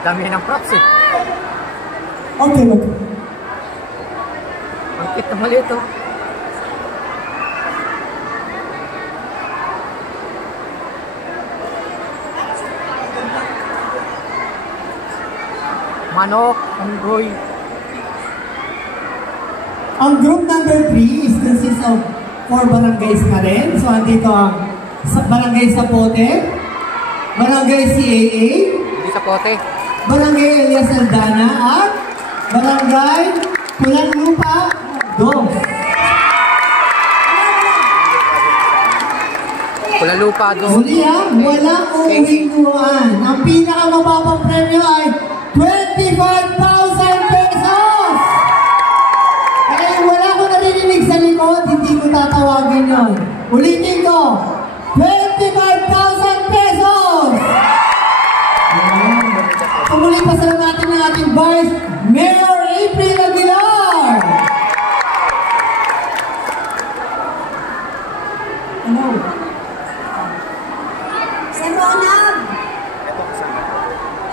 Dami ng props eh. Okay, okay. Ang cute na maliit oh. Manok, unggoy. Ang group number 3 is consists of 4 barangays pa rin. So, andito ang Barangay Zapote, Barangay CAA, Hindi Zapote, Barangay Elias Aldana, at Barangay Pulang Lupa, Dos. Pulalupa doon. Huli ha, walang uuwing-uwan. Ang pinakamababang premyo ay 25,000 pesos! Eh, wala ko narinig sa likod, hindi ko tatawagin yun. Ulitin ko, 25,000 pesos! Pumuli pa sa natin ng ating Vice Mayor April Aguilar! Hello. Sir Ronald!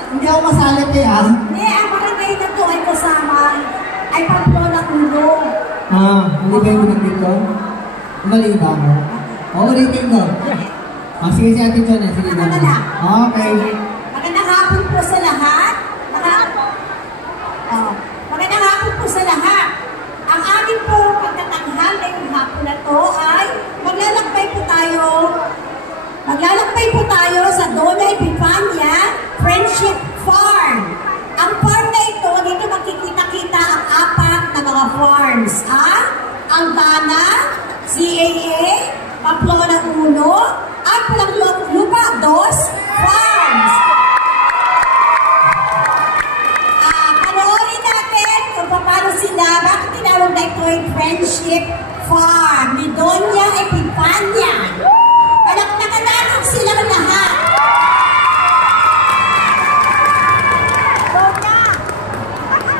Hindi ako masalit eh ah. Hindi, ang barangay na to ay kasama ay Pamplona Ulo. Hindi ba yung binagdit ko? Mali ba mo? Oo, ulitin ko. Sige si Ate John, sige na. Okay. Magandang hapon po sa lahat. Magandang hapon po sa lahat. Ang amin po pagkatanghal ngayong hapon na to ay maglalakbay po tayo sa Dona Epifania Friendship Farm. Ang farm na ito, dito makikita-kita ang 4 na mga farms. Ang Dana, CAA, Pamplona 1, at Pulang Lupa 2 farms. Panoorin natin kung paano sila, bakit tinawag na ito ay Friendship Farm ni Doña Epifania. Palakpakan natin silang lahat.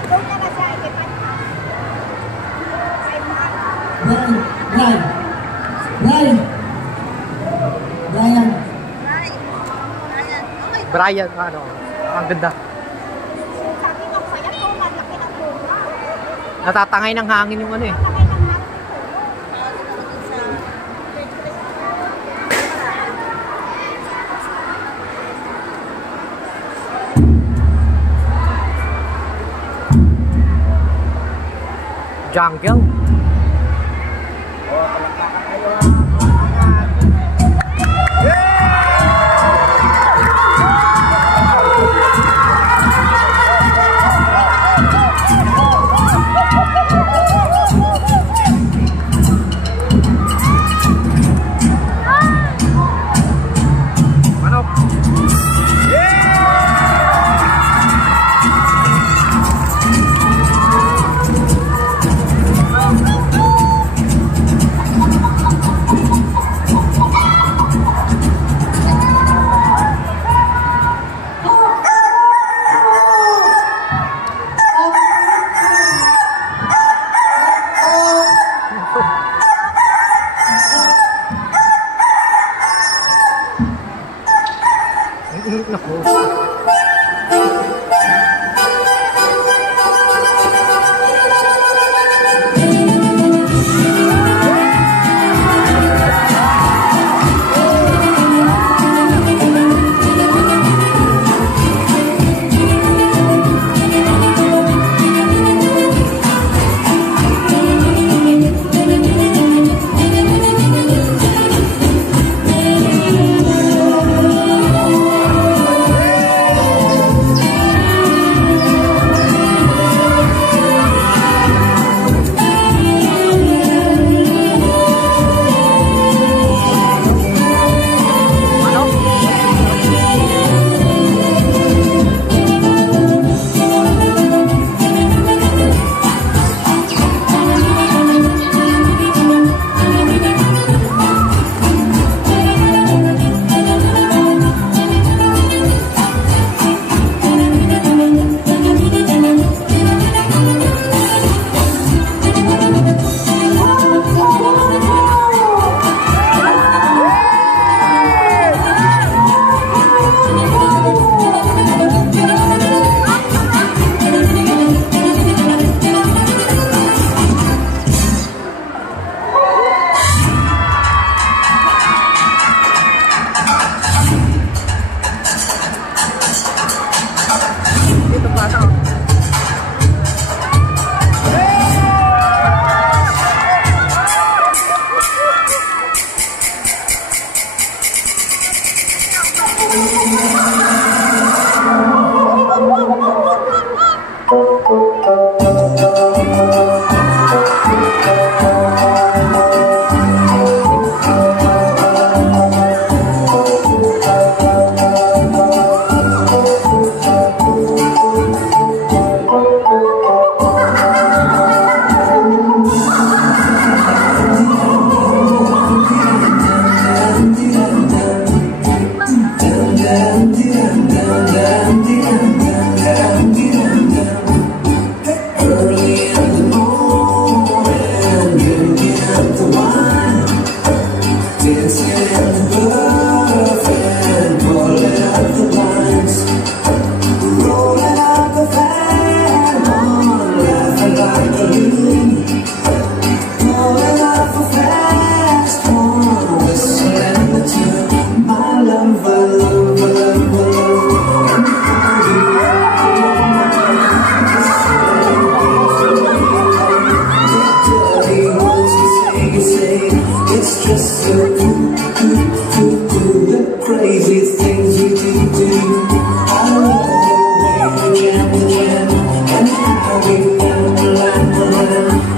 Doña na siya, Epifania. Brian, ano, ang ganda. Natatangay ng hangin yung ano eh. Jungle. just so the crazy things we do. I love the way we jam, and how we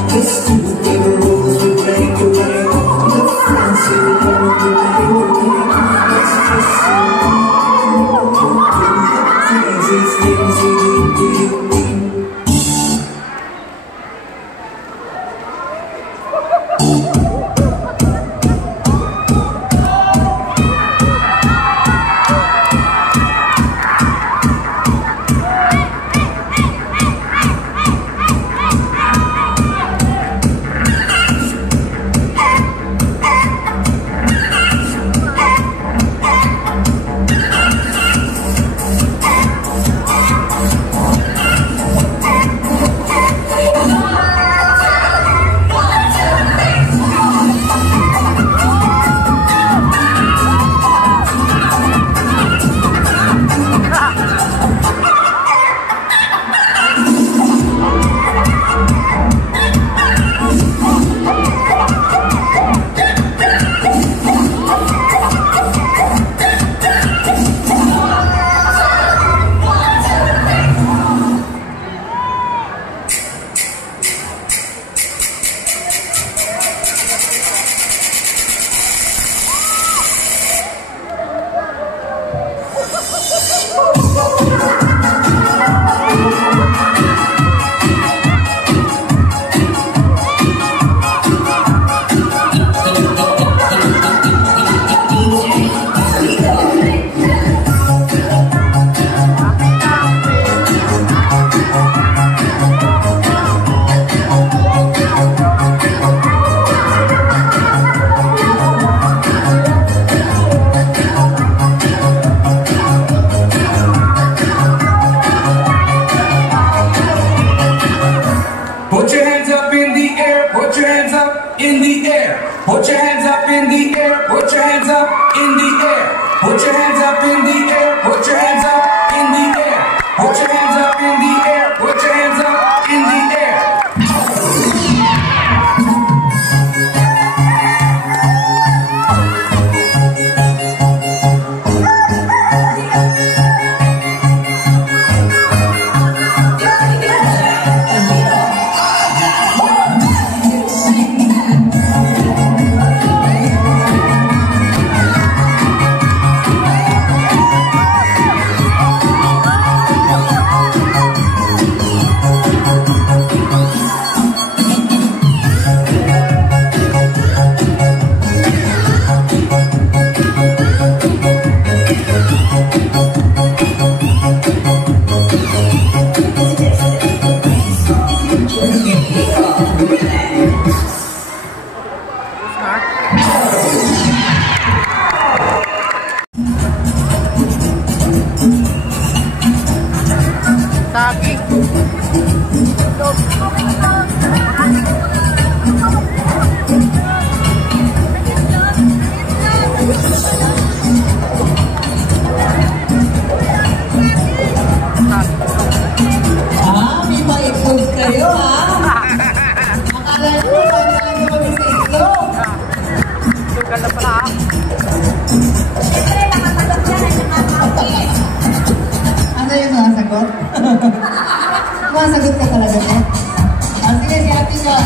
the stupid rules we break away, the fancy love we make away. It's just so the crazy things we do. Put your hands up in the air, put your hands up in the air. Put your hands up in the air, put your hands up in the air. Put your hands up in the air, put your hands up in the air. May ma-expose kayo, ha? Akala nyo, kailangan nyo kami sa itlog. Sugal na pala, ha? Siyempre, nakasagot yan ay nakakapit. Ano yung sumasagot? Sumasagot ka talaga, eh? Sige, si Ate John.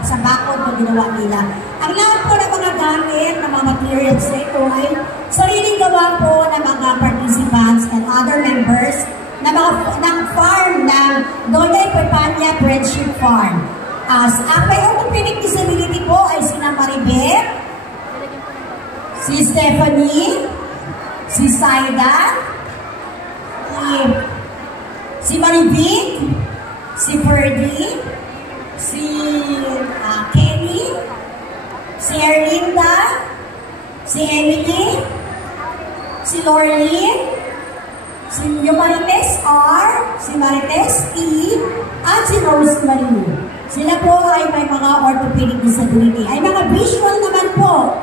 Sa bakod na ginawa nila. Ang lahat po ng mga gamit, ng mga materials na ito ay sariling gawa po ng mga participants and other members ng farm ng Doña Epifania Friendship Farm. Ang may orthopedic disability po ay sina Maribeth, si Stephanie, si Saida, si si Marivic, si Ferdy, si Kenny, si Erlinda, si Emily, si Lorlene, si Marites R, si Marites T, at si Rosemary. Sila po ay may mga orthopedic disability. Ay mga visual naman po.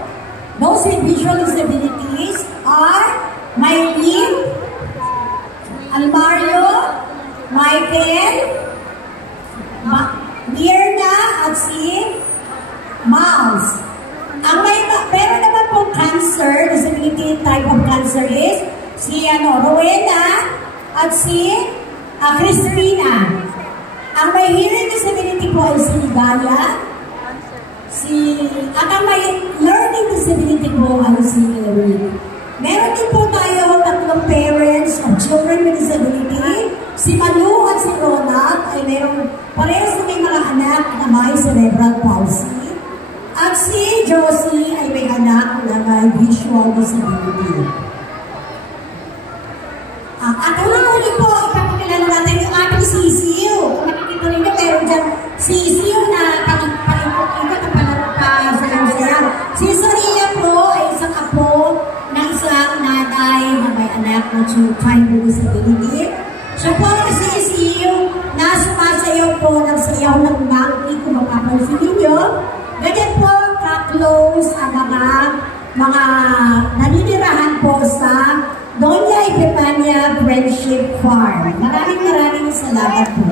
Those with visual disabilities are Maylene, Almario, Michael, Mirna, at si Miles. Ang meron naman pong cancer, disability type of cancer is si Rowena at si Christina. Ang may hearing disability po ay si Ligaya. At ang may learning disability po ay si Eric. Meron din po tayo tatlong parents of children with disability. Si Malu at si Ronald ay meron parehas na may mga anak na may cerebral palsy. At si Josie ay may anak na may visual disability. At huli po, ipapakilala natin yung ating sisiyo. Kung makikita ninyo, meron dyan sisiyo na palikot-ikot na palaro-sayang-sayang. Si Soria po ay isang apo ng isang nanay na may anak na child with disability. Siya po ang sisiyo na sumasayaw po ng sayaw ng monkey kung makapansin ninyo. Ganyan po ka-close ang mga naninirahan po sa Doña Epifania Friendship Farm. Maraming salamat po.